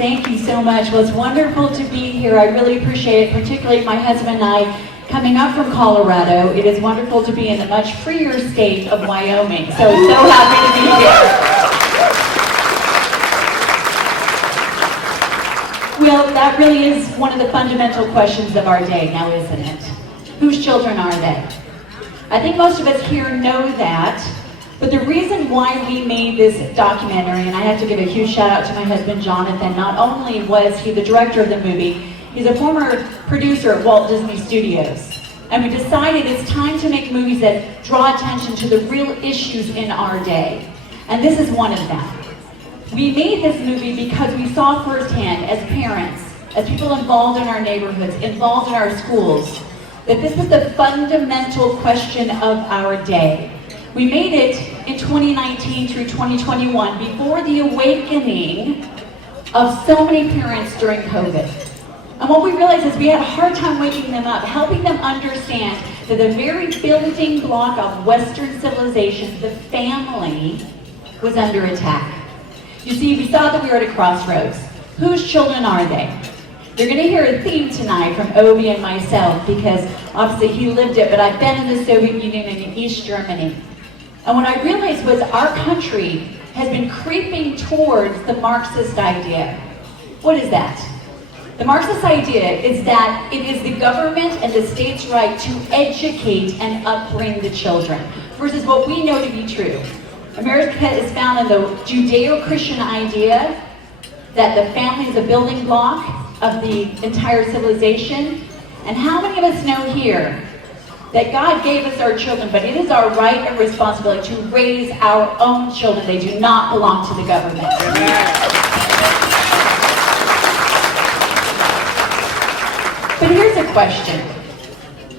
Thank you so much. Well, it's wonderful to be here. I really appreciate it, particularly my husband and I coming up from Colorado. It is wonderful to be in the much freer state of Wyoming. So happy to be here. Well, that really is one of the fundamental questions of our day now, isn't it? Whose children are they? I think most of us here know that. But the reason why we made this documentary, and I have to give a huge shout out to my husband Jonathan, not only was he the director of the movie, he's a former producer at Walt Disney Studios. And we decided it's time to make movies that draw attention to the real issues in our day. And this is one of them. We made this movie because we saw firsthand as parents, as people involved in our neighborhoods, involved in our schools, that this was the fundamental question of our day. We made it in 2019 through 2021 before the awakening of so many parents during COVID. And what we realized is we had a hard time waking them up, helping them understand that the very building block of Western civilization, the family, was under attack. You see, we saw that we were at a crossroads. Whose children are they? You're going to hear a theme tonight from Obi and myself because obviously he lived it, but I've been in the Soviet Union and in East Germany. And what I realized was our country has been creeping towards the Marxist idea. What is that? The Marxist idea is that it is the government and the state's right to educate and upbring the children, versus what we know to be true. America is found in the Judeo-Christian idea that the family is a building block of the entire civilization. And how many of us know here that God gave us our children, but it is our right and responsibility to raise our own children. They do not belong to the government. But here's a question.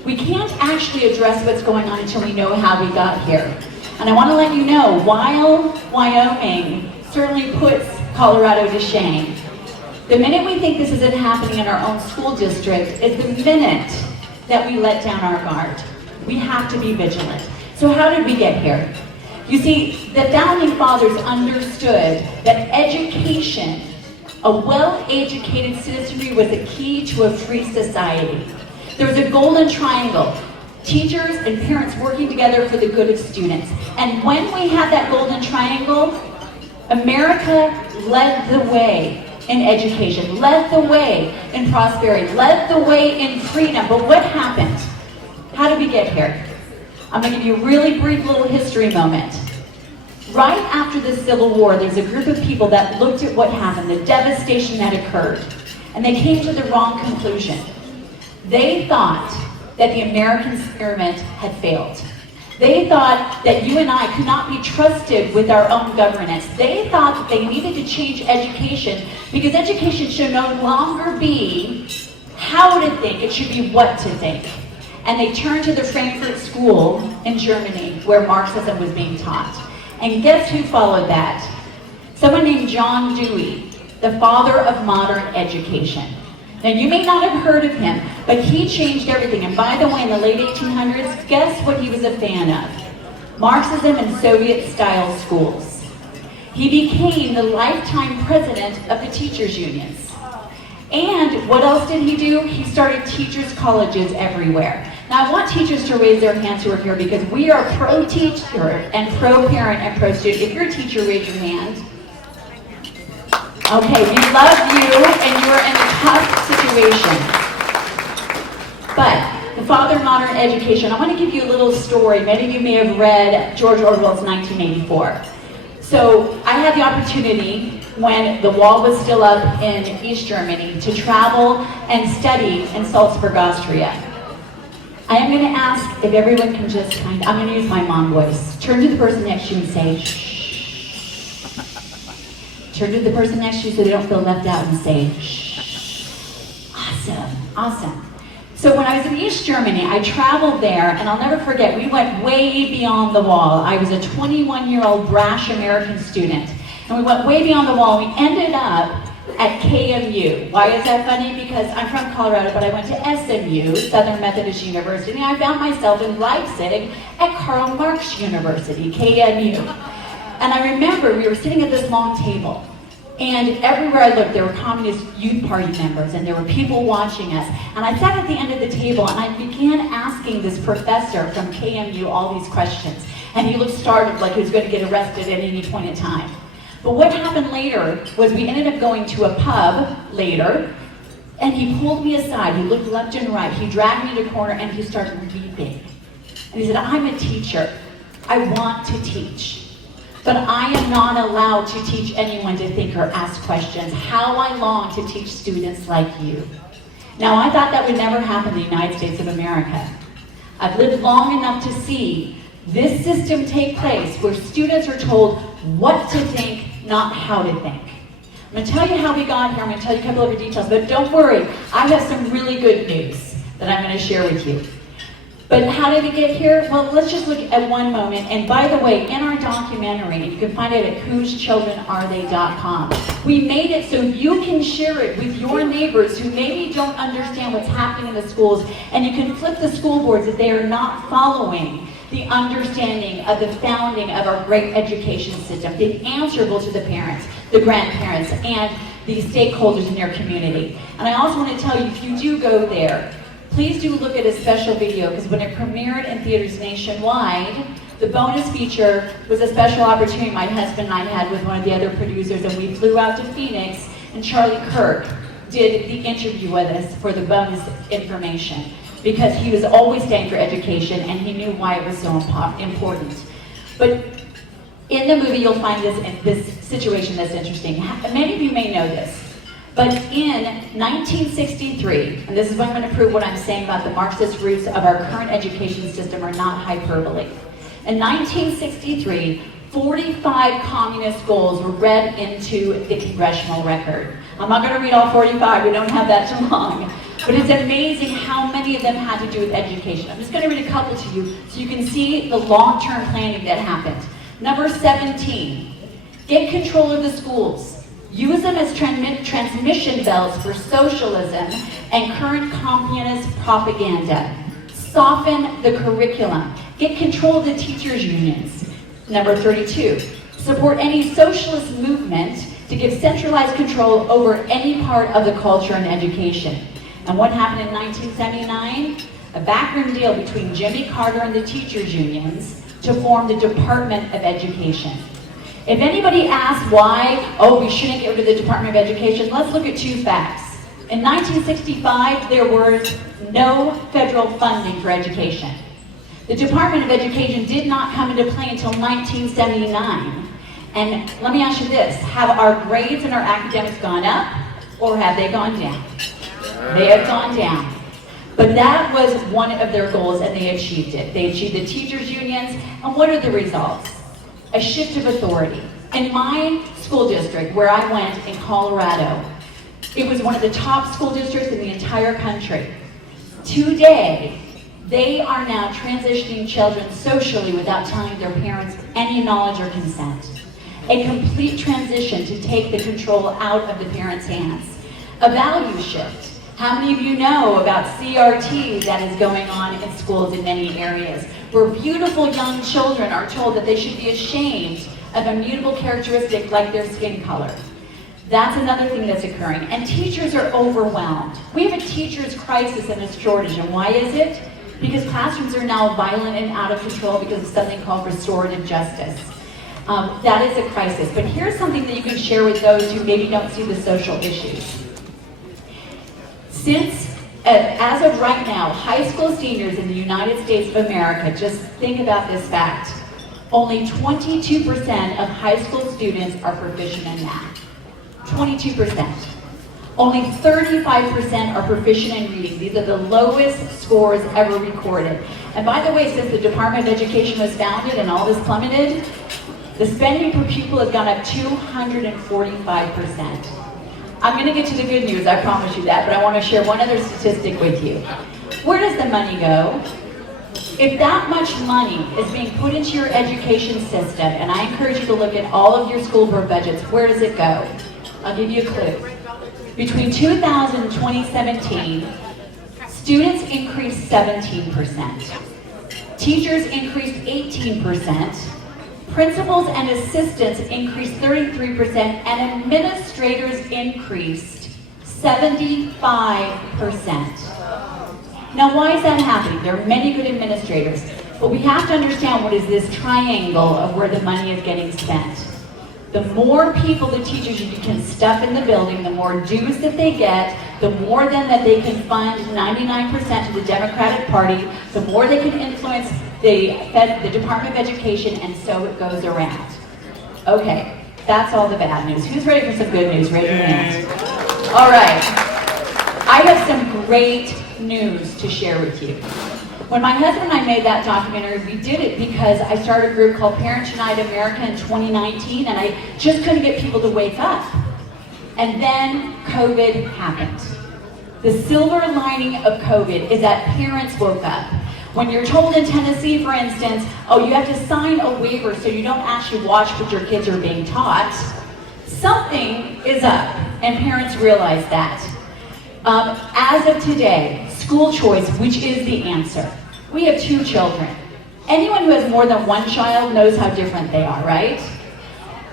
We can't actually address what's going on until we know how we got here. And I want to let you know, while Wyoming certainly puts Colorado to shame, the minute we think this isn't happening in our own school district is the minute that we let down our guard. We have to be vigilant. So how did we get here? You see, the founding fathers understood that education, a well-educated citizenry, was the key to a free society. There was a golden triangle, teachers and parents working together for the good of students. And when we had that golden triangle, America led the way in education, led the way in prosperity, led the way in freedom. But what happened? How did we get here? I'm going to give you a really brief little history moment. Right after the Civil War, there's a group of people that looked at what happened, the devastation that occurred, and they came to the wrong conclusion. They thought that the American experiment had failed. They thought that you and I could not be trusted with our own governance. They thought that they needed to change education because education should no longer be how to think, it should be what to think. And they turned to the Frankfurt School in Germany where Marxism was being taught. And guess who followed that? Someone named John Dewey, the father of modern education. Now, you may not have heard of him, but he changed everything. And by the way, in the late 1800s, guess what he was a fan of? Marxism and Soviet-style schools. He became the lifetime president of the teachers' unions. And what else did he do? He started teachers' colleges everywhere. Now, I want teachers to raise their hands who are here because we are pro-teacher and pro-parent and pro-student. If you're a teacher, raise your hand. Okay, we love you, and you are in a tough situation. But the father of modern education, I want to give you a little story. Many of you may have read George Orwell's 1984. So I had the opportunity, when the wall was still up in East Germany, to travel and study in Salzburg, Austria. I am going to ask if everyone can just I'm going to use my mom voice. Turn to the person next to you and say, shh. Turn to the person next to you so they don't feel left out and say, shh. Awesome, awesome. So when I was in East Germany, I traveled there, and I'll never forget, we went way beyond the wall. I was a 21-year-old brash American student, and we went way beyond the wall. We ended up at KMU. Why is that funny? Because I'm from Colorado, but I went to SMU, Southern Methodist University, and I found myself in Leipzig at Karl Marx University, KMU. And I remember we were sitting at this long table, And everywhere I looked, there were Communist Youth Party members, and there were people watching us. And I sat at the end of the table, and I began asking this professor from KMU all these questions. And he looked startled, like he was going to get arrested at any point in time. But what happened later was we ended up going to a pub later, and he pulled me aside. He looked left and right. He dragged me to a corner, and he started weeping. And he said, I'm a teacher. I want to teach. But I am not allowed to teach anyone to think or ask questions. How I long to teach students like you. Now, I thought that would never happen in the United States of America. I've lived long enough to see this system take place where students are told what to think, not how to think. I'm going to tell you how we got here. I'm going to tell you a couple of details, but don't worry. I have some really good news that I'm going to share with you. But how did it get here? Well, let's just look at one moment. And by the way, in our documentary, you can find it at whosechildrenaretthey.com. We made it so you can share it with your neighbors who maybe don't understand what's happening in the schools, and you can flip the school boards if they are not following the understanding of the founding of our great education system, being answerable to the parents, the grandparents, and the stakeholders in their community. And I also want to tell you, if you do go there, please do look at a special video, because when it premiered in theaters nationwide, the bonus feature was a special opportunity my husband and I had with one of the other producers, and we flew out to Phoenix, and Charlie Kirk did the interview with us for the bonus information, because he was always staying for education, and he knew why it was so important. But in the movie, you'll find this situation that's interesting. Many of you may know this. But in 1963, and this is when I'm going to prove what I'm saying about the Marxist roots of our current education system are not hyperbole. In 1963, 45 communist goals were read into the congressional record. I'm not going to read all 45, we don't have that too long. But it's amazing how many of them had to do with education. I'm just going to read a couple to you so you can see the long-term planning that happened. Number 17, get control of the schools. Use them as transmission belts for socialism and current communist propaganda. Soften the curriculum. Get control of the teachers' unions. Number 32, support any socialist movement to give centralized control over any part of the culture and education. And what happened in 1979? A backroom deal between Jimmy Carter and the teachers' unions to form the Department of Education. If anybody asks why, we shouldn't get rid of the Department of Education, let's look at two facts. In 1965, there was no federal funding for education. The Department of Education did not come into play until 1979. And let me ask you this, have our grades and our academics gone up, or have they gone down? They have gone down. But that was one of their goals, and they achieved it. They achieved the teachers' unions, and what are the results? A shift of authority. In my school district, where I went in Colorado, it was one of the top school districts in the entire country. Today, they are now transitioning children socially without telling their parents any knowledge or consent. A complete transition to take the control out of the parents' hands. A value shift. How many of you know about CRT that is going on in schools in many areas, where beautiful young children are told that they should be ashamed of a mutable characteristic like their skin color? That's another thing that's occurring. And teachers are overwhelmed. We have a teacher's crisis and a shortage. And why is it? Because classrooms are now violent and out of control because of something called restorative justice. That is a crisis. But here's something that you can share with those who maybe don't see the social issues. Since, as of right now, high school seniors in the United States of America, just think about this fact, only 22% of high school students are proficient in math. 22%. Only 35% are proficient in reading. These are the lowest scores ever recorded. And by the way, since the Department of Education was founded and all this plummeted, the spending per pupil has gone up 245%. I'm going to get to the good news, I promise you that, but I want to share one other statistic with you. Where does the money go? If that much money is being put into your education system, and I encourage you to look at all of your school board budgets, where does it go? I'll give you a clue. Between 2000 and 2017, students increased 17%. Teachers increased 18%. Principals and assistants increased 33%, and administrators increased 75%. Now, why is that happening? There are many good administrators, but we have to understand what is this triangle of where the money is getting spent. The more people the teachers you can stuff in the building, the more dues that they get, the more then that they can fund 99% to the Democratic Party, the more they can influence the Department of Education, and so it goes around. Okay, that's all the bad news. Who's ready for some good news? Raise your hand. All right, I have some great news to share with you. When my husband and I made that documentary, we did it because I started a group called Parents Unite America in 2019, and I just couldn't get people to wake up. And then COVID happened. The silver lining of COVID is that parents woke up. When you're told in Tennessee, for instance, oh, you have to sign a waiver so you don't actually watch what your kids are being taught, something is up, and parents realize that. As of today, school choice, which is the answer. We have 2 children. Anyone who has more than 1 child knows how different they are, right?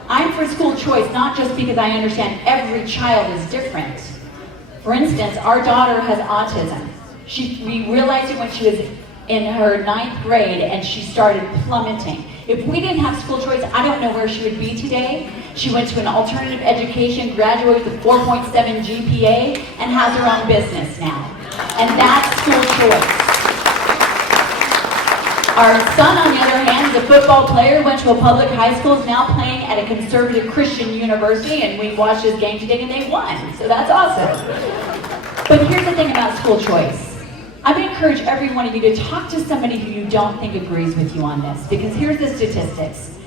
I'm for school choice, not just because I understand every child is different. For instance, our daughter has autism. We realized it when she was in her 9th grade, and she started plummeting. If we didn't have school choice, I don't know where she would be today. She went to an alternative education, graduated with a 4.7 GPA, and has her own business now. And that's school choice. Our son, on the other hand, is a football player, went to a public high school, is now playing at a conservative Christian university, and we watched his game today and they won. So that's awesome. But here's the thing about school choice. I'm going to encourage every one of you to talk to somebody who you don't think agrees with you on this, because here's the statistics.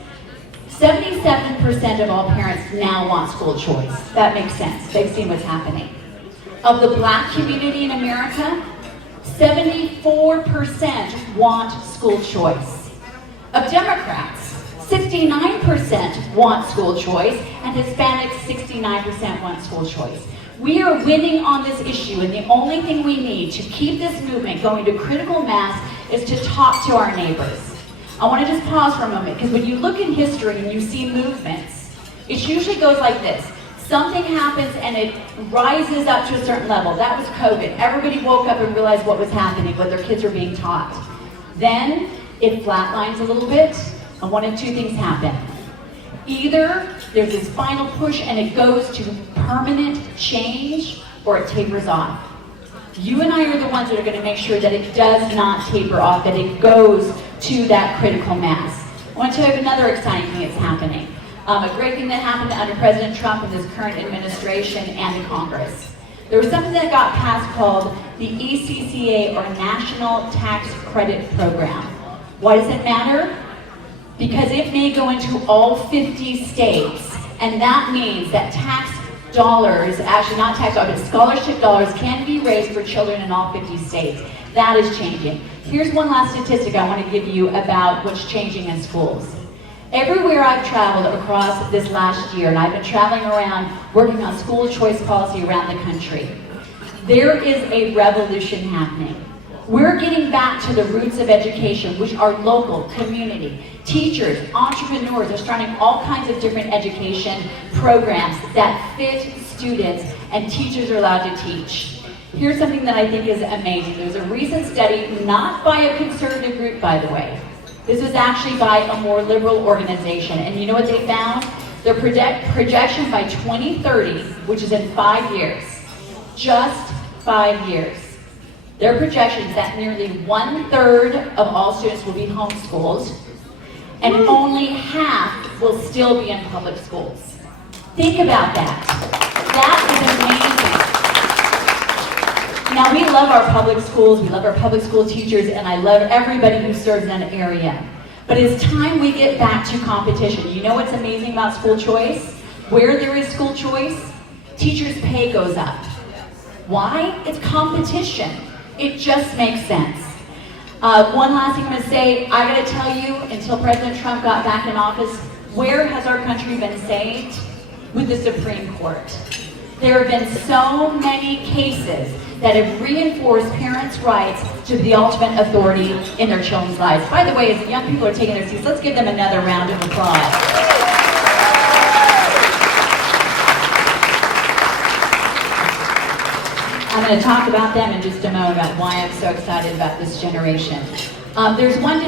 77% of all parents now want school choice. That makes sense. They've seen what's happening. Of the Black community in America, 74% want school choice. Of Democrats, 69% want school choice, and Hispanics, 69% want school choice. We are winning on this issue, and the only thing we need to keep this movement going to critical mass is to talk to our neighbors. I want to just pause for a moment, because when you look in history and you see movements, it usually goes like this. Something happens and it rises up to a certain level. That was COVID. Everybody woke up and realized what was happening, what their kids were being taught. Then it flatlines a little bit, and one of 2 things happen. Either there's this final push and it goes to permanent change, or it tapers off. You and I are the ones that are going to make sure that it does not taper off, that it goes to that critical mass. I want to tell you another exciting thing that's happening. A great thing that happened under President Trump and this current administration and the Congress. There was something that got passed called the ECCA, or National Tax Credit Program. Why does it matter? Because it may go into all 50 states, and that means that tax dollars, actually not tax dollars, but scholarship dollars can be raised for children in all 50 states. That is changing. Here's one last statistic I want to give you about what's changing in schools. Everywhere I've traveled across this last year, and I've been traveling around working on school choice policy around the country, there is a revolution happening. We're getting back to the roots of education, which are local, community. Teachers, entrepreneurs are starting all kinds of different education programs that fit students, and teachers are allowed to teach. Here's something that I think is amazing. There's a recent study, not by a conservative group, by the way. This was actually by a more liberal organization, and you know what they found? Their projection by 2030, which is in 5 years, just 5 years. Their projection is that nearly 1/3 of all students will be homeschooled, and only half will still be in public schools. Think about that. That is amazing. Now, we love our public schools, we love our public school teachers, and I love everybody who serves in that area. But it's time we get back to competition. You know what's amazing about school choice? Where there is school choice, teachers' pay goes up. Why? It's competition. It just makes sense. One last thing I'm going to say, I got to tell you, until President Trump got back in office, where has our country been saved? With the Supreme Court. There have been so many cases that have reinforced parents' rights to the ultimate authority in their children's lives. By the way, as the young people are taking their seats, let's give them another round of applause. I'm going to talk about them in just a moment, about why I'm so excited about this generation. There's one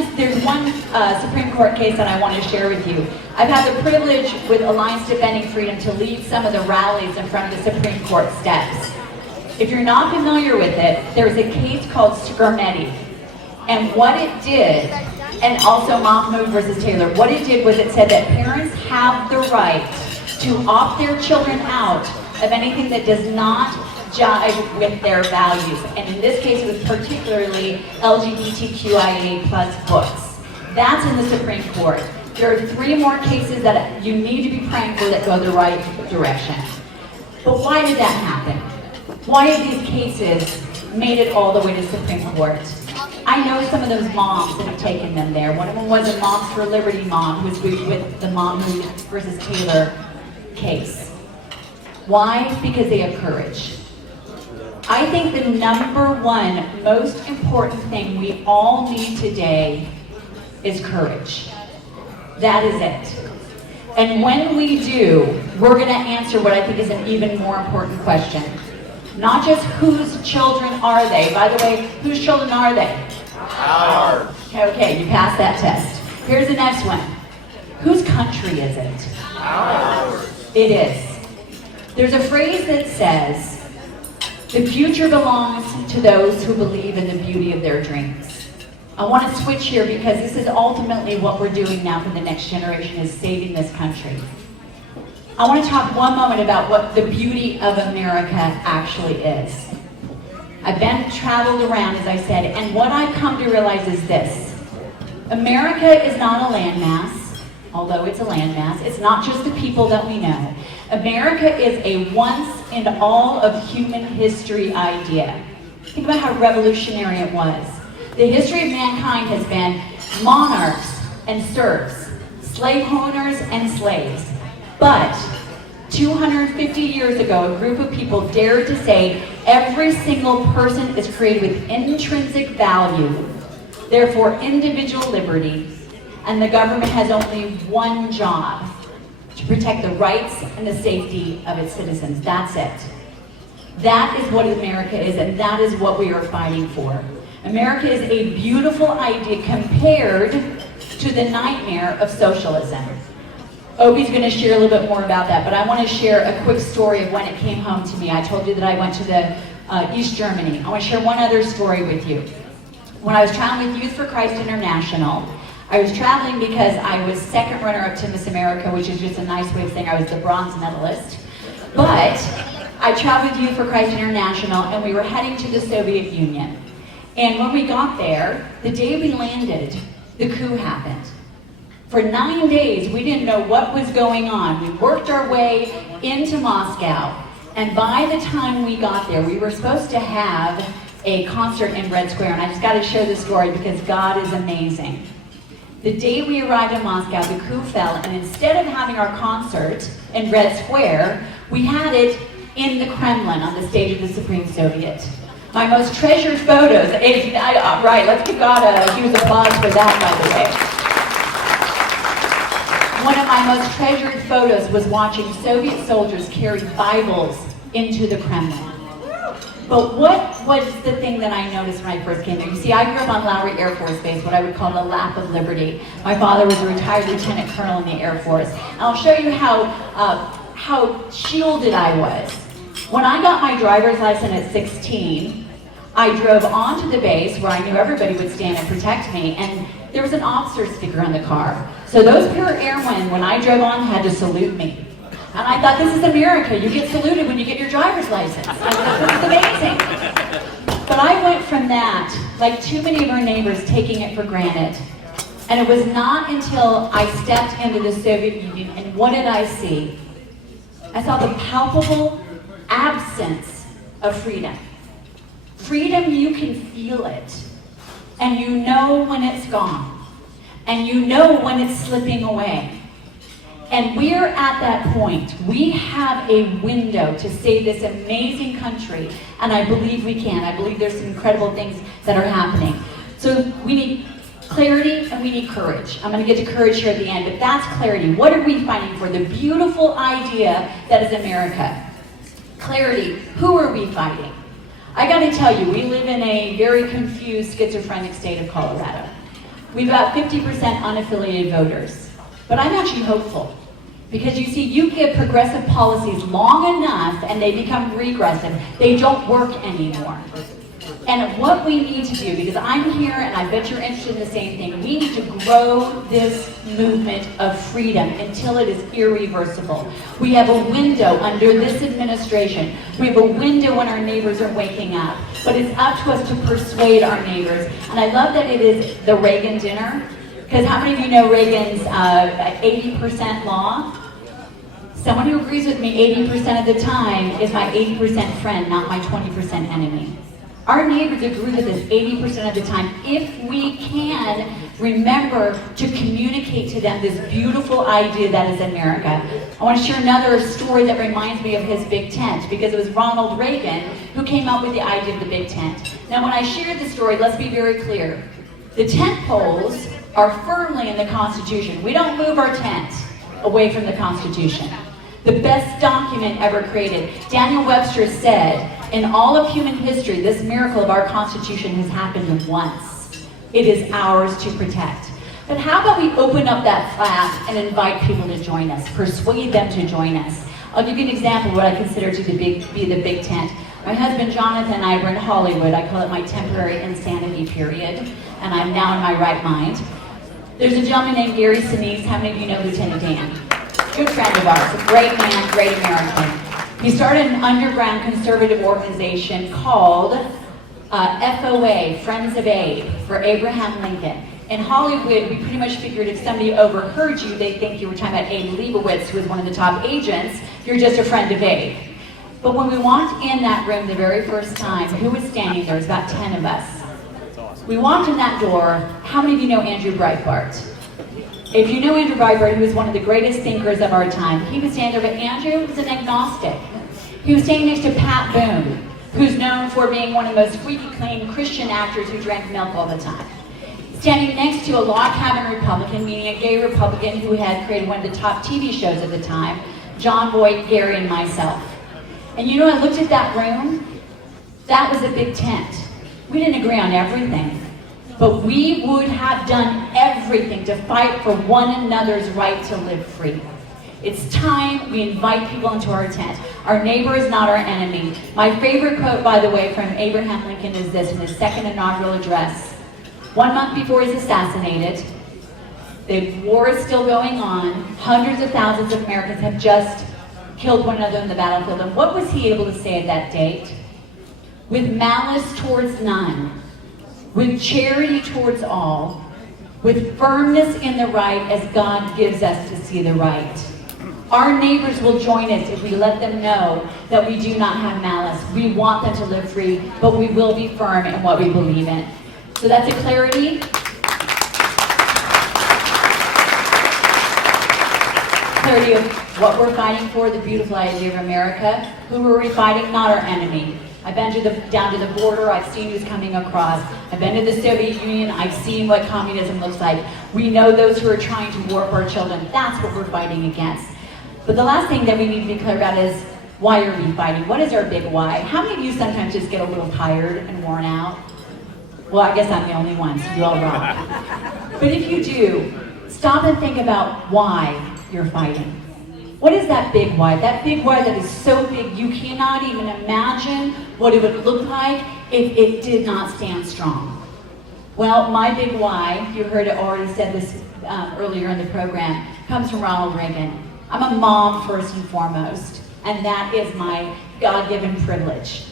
Supreme Court case that I want to share with you. I've had the privilege with Alliance Defending Freedom to lead some of the rallies in front of the Supreme Court steps. If you're not familiar with it, there's a case called Skermeti. And what it did, and also Mahmoud versus Taylor, what it did was it said that parents have the right to opt their children out of anything that does not jive with their values. And in this case, it was particularly LGBTQIA plus books. That's in the Supreme Court. There are 3 more cases that you need to be praying for that go the right direction. But why did that happen? Why have these cases made it all the way to Supreme Court? I know some of those moms that have taken them there. One of them was a Moms for Liberty mom who was with the Mahmoud versus Taylor case. Why? Because they have courage. I think the number one most important thing we all need today is courage. That is it. And when we do, we're going to answer what I think is an even more important question. Not just whose children are they. By the way, whose children are they? Ours. Okay, you passed that test. Here's the next one. Whose country is it? Ours. It is. There's a phrase that says, the future belongs to those who believe in the beauty of their dreams. I want to switch here because this is ultimately what we're doing now for the next generation, is saving this country. I want to talk one moment about what the beauty of America actually is. I've been traveled around, as I said, and what I've come to realize is this. America is not a landmass, although it's a landmass. It's not just the people that we know. America is a once in all of human history idea. Think about how revolutionary it was. The history of mankind has been monarchs and serfs, slave owners and slaves. But 250 years ago, a group of people dared to say every single person is created with intrinsic value, therefore individual liberty, and the government has only one job: to protect the rights and the safety of its citizens. That's it. That is what America is, and that is what we are fighting for. America is a beautiful idea compared to the nightmare of socialism. Opie's going to share a little bit more about that, but I want to share a quick story of when it came home to me. I told you that I went to the East Germany. I want to share one other story with you. When I was traveling with Youth for Christ International, I was traveling because I was second runner-up to Miss America, which is just a nice way of saying I was the bronze medalist. But I traveled with Youth for Christ International, and we were heading to the Soviet Union. And when we got there, the day we landed, the coup happened. For 9 days, we didn't know what was going on. We worked our way into Moscow, and by the time we got there, we were supposed to have a concert in Red Square, and I just got to share this story because God is amazing. The day we arrived in Moscow, the coup fell, and instead of having our concert in Red Square, we had it in the Kremlin on the stage of the Supreme Soviet. My most treasured photos, right, let's give God a huge applause for that, by the way. One of my most treasured photos was watching Soviet soldiers carry Bibles into the Kremlin. But what was the thing that I noticed when I first came there? You see, I grew up on Lowry Air Force Base, what I would call the lap of liberty. My father was a retired lieutenant colonel in the Air Force. And I'll show you how shielded I was. When I got my driver's license at 16, I drove onto the base where I knew everybody would stand and protect me, and there was an officer sticker on the car. So those pure airmen, when I drove on, had to salute me. And I thought, this is America. You get saluted when you get your driver's license. I thought, this is amazing. But I went from that, like too many of our neighbors, taking it for granted. And it was not until I stepped into the Soviet Union, and what did I see? I saw the palpable absence of freedom. Freedom, you can feel it. And you know when it's gone. And you know when it's slipping away. And we're at that point. We have a window to save this amazing country, and I believe we can. I believe there's some incredible things that are happening. So we need clarity and we need courage. I'm going to get to courage here at the end, but that's clarity. What are we fighting for? The beautiful idea that is America. Clarity. Who are we fighting? I got to tell you, we live in a very confused, schizophrenic state of Colorado. We've got 50% unaffiliated voters, but I'm actually hopeful. Because you see, you give progressive policies long enough and they become regressive. They don't work anymore. And what we need to do, because I'm here and I bet you're interested in the same thing, we need to grow this movement of freedom until it is irreversible. We have a window under this administration. We have a window when our neighbors are waking up. But it's up to us to persuade our neighbors. And I love that it is the Reagan dinner. Because how many of you know Reagan's 80% law? Someone who agrees with me 80% of the time is my 80% friend, not my 20% enemy. Our neighbors agree with us 80% of the time if we can remember to communicate to them this beautiful idea that is America. I want to share another story that reminds me of his big tent, because it was Ronald Reagan who came up with the idea of the big tent. Now when I shared the story, let's be very clear. The tent poles are firmly in the Constitution. We don't move our tent away from the Constitution. The best document ever created. Daniel Webster said, in all of human history, this miracle of our Constitution has happened once. It is ours to protect. But how about we open up that flap and invite people to join us, persuade them to join us? I'll give you an example of what I consider to be the big tent. My husband Jonathan and I were in Hollywood. I call it my temporary insanity period, and I'm now in my right mind. There's a gentleman named Gary Sinise. How many of you know Lieutenant Dan? Good friend of ours, a great man, great American. He started an underground conservative organization called FOA, Friends of Abe, for Abraham Lincoln. In Hollywood, we pretty much figured if somebody overheard you, they'd think you were talking about Abe Leibowitz, who was one of the top agents. You're just a friend of Abe. But when we walked in that room the very first time, who was standing there? It was about 10 of us. We walked in that door. How many of you know Andrew Breitbart? If you know Andrew Breitbart, he was one of the greatest thinkers of our time. He was standing there, but Andrew was an agnostic. He was standing next to Pat Boone, who's known for being one of the most squeaky clean Christian actors who drank milk all the time. Standing next to a log cabin Republican, meaning a gay Republican who had created one of the top TV shows at the time, John Boyd, Gary, and myself. And you know, I looked at that room, that was a big tent. We didn't agree on everything. But we would have done everything to fight for one another's right to live free. It's time we invite people into our tent. Our neighbor is not our enemy. My favorite quote, by the way, from Abraham Lincoln is this in his second inaugural address. 1 month before he's assassinated, the war is still going on. Hundreds of thousands of Americans have just killed one another in the battlefield. And what was he able to say at that date? With malice towards none, with charity towards all, with firmness in the right as God gives us to see the right. Our neighbors will join us if we let them know that we do not have malice. We want them to live free, but we will be firm in what we believe in. So that's a clarity. Clarity of what we're fighting for, the beautiful idea of America. Who are we fighting? Not our enemy. I've been down to the border, I've seen who's coming across. I've been to the Soviet Union, I've seen what communism looks like. We know those who are trying to warp our children. That's what we're fighting against. But the last thing that we need to be clear about is, why are we fighting? What is our big why? How many of you sometimes just get a little tired and worn out? Well, I guess I'm the only one, so you all rock. But if you do, stop and think about why you're fighting. What is that big why? That big why that is so big you cannot even imagine what it would look like if it did not stand strong. Well, my big why, you heard it already said this earlier in the program, comes from Ronald Reagan. I'm a mom first and foremost, and that is my God-given privilege.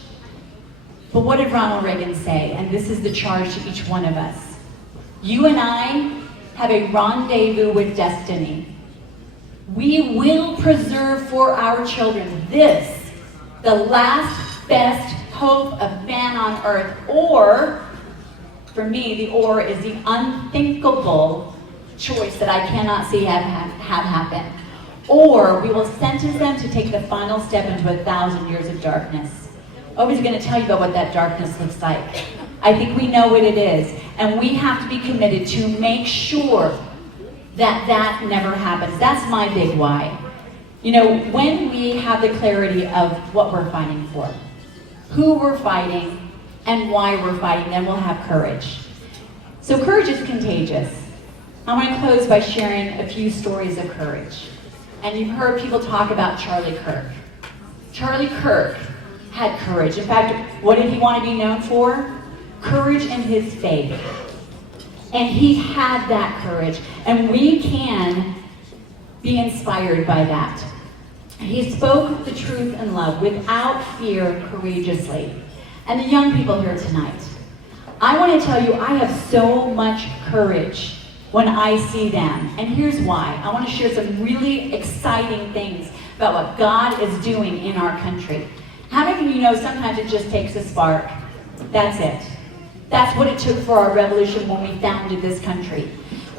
But what did Ronald Reagan say? And this is the charge to each one of us. You and I have a rendezvous with destiny. We will preserve for our children this, the last best hope of man on earth. Or, for me, the or is the unthinkable choice that I cannot see have happen. or we will sentence them to take the final step into 1,000 years of darkness. Nobody's going to tell you about what that darkness looks like. I think we know what it is, and we have to be committed to make sure that that never happens. That's my big why. You know, when we have the clarity of what we're fighting for, who we're fighting, and why we're fighting, then we'll have courage. So courage is contagious. I want to close by sharing a few stories of courage. And you've heard people talk about Charlie Kirk. Charlie Kirk had courage. In fact, what did he want to be known for? Courage in his faith. And he had that courage. And we can be inspired by that. He spoke the truth in love without fear, courageously. And the young people here tonight, I want to tell you, I have so much courage when I see them. And here's why. I want to share some really exciting things about what God is doing in our country. How many of you know sometimes it just takes a spark? That's it. That's what it took for our revolution when we founded this country.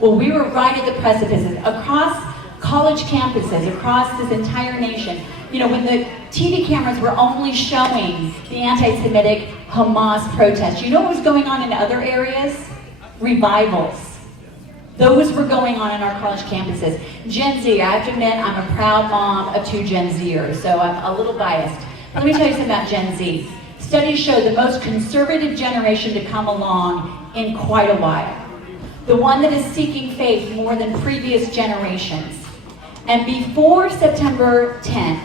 Well, we were right at the precipices, across college campuses, across this entire nation. You know, when the TV cameras were only showing the anti-Semitic Hamas protests, you know what was going on in other areas? Revivals. Those were going on in our college campuses. Gen Z, I have to admit, I'm a proud mom of 2 Gen Zers, so I'm a little biased. Let me tell you something about Gen Z. Studies show the most conservative generation to come along in quite a while. The one that is seeking faith more than previous generations. And before September 10th,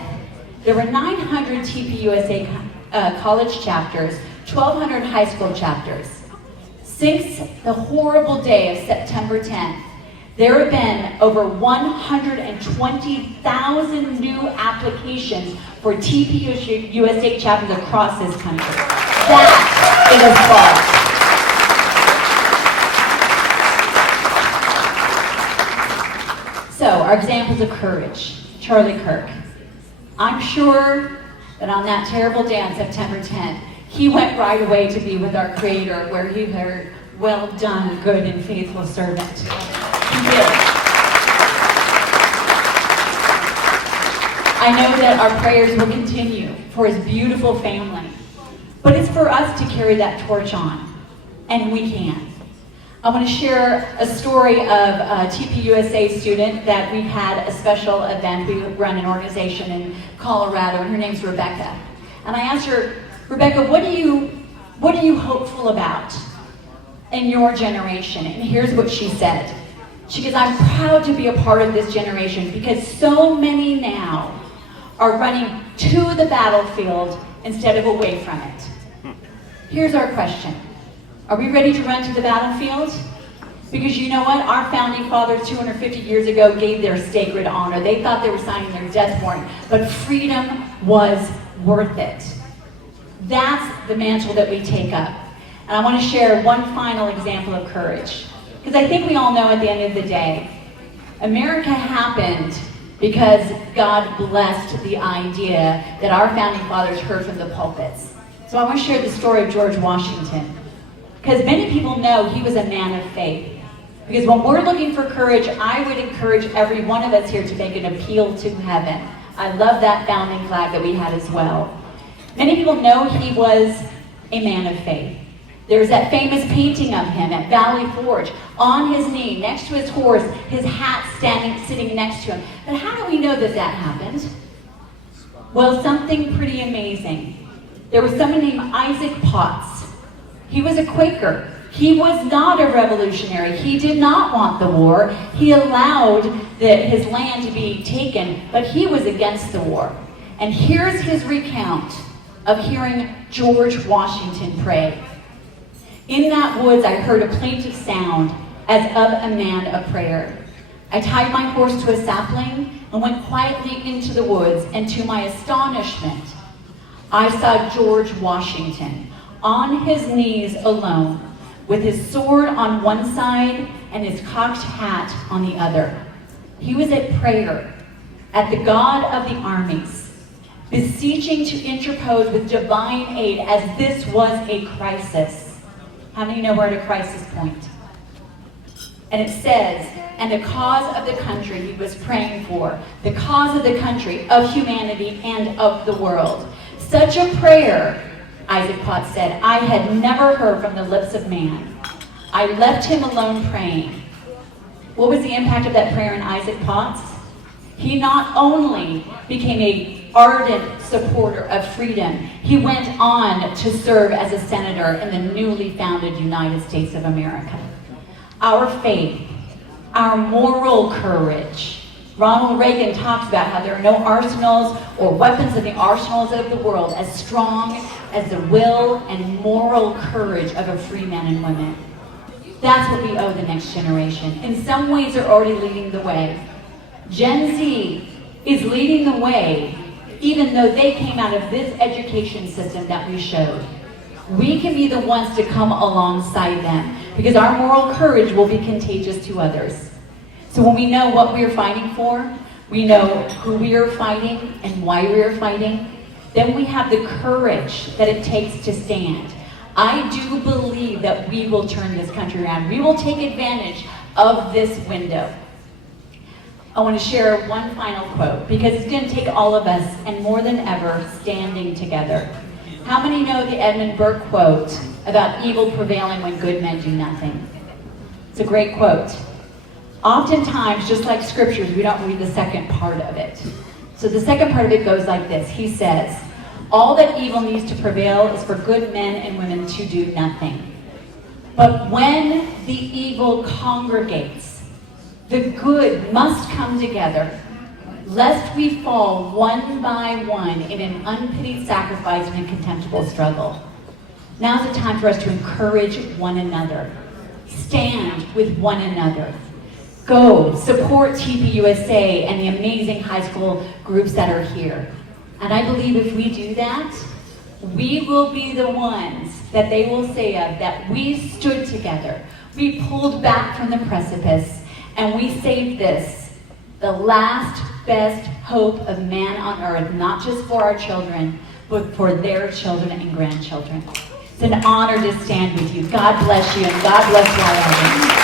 there were 900 TPUSA college chapters, 1,200 high school chapters. Since the horrible day of September 10th, there have been over 120,000 new applications for TPUSA chapters across this country. That is a spark. So, our examples of courage. Charlie Kirk. I'm sure that on that terrible day on September 10th, he went right away to be with our Creator, where he heard, "Well done, good and faithful servant." He did. I know that our prayers will continue for his beautiful family, but it's for us to carry that torch on, and we can. I want to share a story of a TPUSA student that we had a special event. We run an organization in Colorado, and her name's Rebecca. And I asked her, "Rebecca, what are you hopeful about in your generation?" And here's what she said. She goes, "I'm proud to be a part of this generation because so many now are running to the battlefield instead of away from it." Here's our question. Are we ready to run to the battlefield? Because you know what? Our founding fathers 250 years ago gave their sacred honor. They thought they were signing their death warrant, but freedom was worth it. That's the mantle that we take up. And I want to share one final example of courage. Because I think we all know at the end of the day, America happened because God blessed the idea that our founding fathers heard from the pulpits. So I want to share the story of George Washington. Because many people know he was a man of faith. Because when we're looking for courage, I would encourage every one of us here to make an appeal to heaven. I love that founding flag that we had as well. Many people know he was a man of faith. There's that famous painting of him at Valley Forge, on his knee, next to his horse, his hat sitting next to him. But how do we know that that happened? Well, something pretty amazing. There was someone named Isaac Potts. He was a Quaker. He was not a revolutionary. He did not want the war. He allowed his land to be taken, but he was against the war. And here's his recount of hearing George Washington pray. "In that woods I heard a plaintive sound as of a man of prayer. I tied my horse to a sapling and went quietly into the woods, and to my astonishment, I saw George Washington on his knees alone, with his sword on one side and his cocked hat on the other. He was at prayer at the God of the armies, beseeching to interpose with divine aid as this was a crisis." How many know we're at a crisis point? And it says, and the cause of the country he was praying for, the cause of the country, of humanity, and of the world. Such a prayer, Isaac Potts said, I had never heard from the lips of man. I left him alone praying. What was the impact of that prayer in Isaac Potts? He not only became an ardent supporter of freedom, he went on to serve as a senator in the newly founded United States of America. Our faith, our moral courage. Ronald Reagan talks about how there are no arsenals or weapons in the arsenals of the world as strong as the will and moral courage of a free man and women. That's what we owe the next generation. In some ways, they're already leading the way. Gen Z is leading the way, even though they came out of this education system that we showed. We can be the ones to come alongside them, because our moral courage will be contagious to others. So when we know what we are fighting for, we know who we are fighting and why we are fighting, then we have the courage that it takes to stand. I do believe that we will turn this country around. We will take advantage of this window. I want to share one final quote, because it's going to take all of us, and more than ever, standing together. How many know the Edmund Burke quote about evil prevailing when good men do nothing? It's a great quote. Oftentimes, just like scriptures, we don't read the second part of it. So the second part of it goes like this. He says, all that evil needs to prevail is for good men and women to do nothing. But when the evil congregates, the good must come together, lest we fall one by one in an unpitied sacrifice and a contemptible struggle. Now's the time for us to encourage one another. Stand with one another. Go support TPUSA and the amazing high school groups that are here. And I believe if we do that, we will be the ones that they will say of that we stood together, we pulled back from the precipice, and we saved this, the last best hope of man on earth, not just for our children, but for their children and grandchildren. It's an honor to stand with you. God bless you, and God bless Wyoming.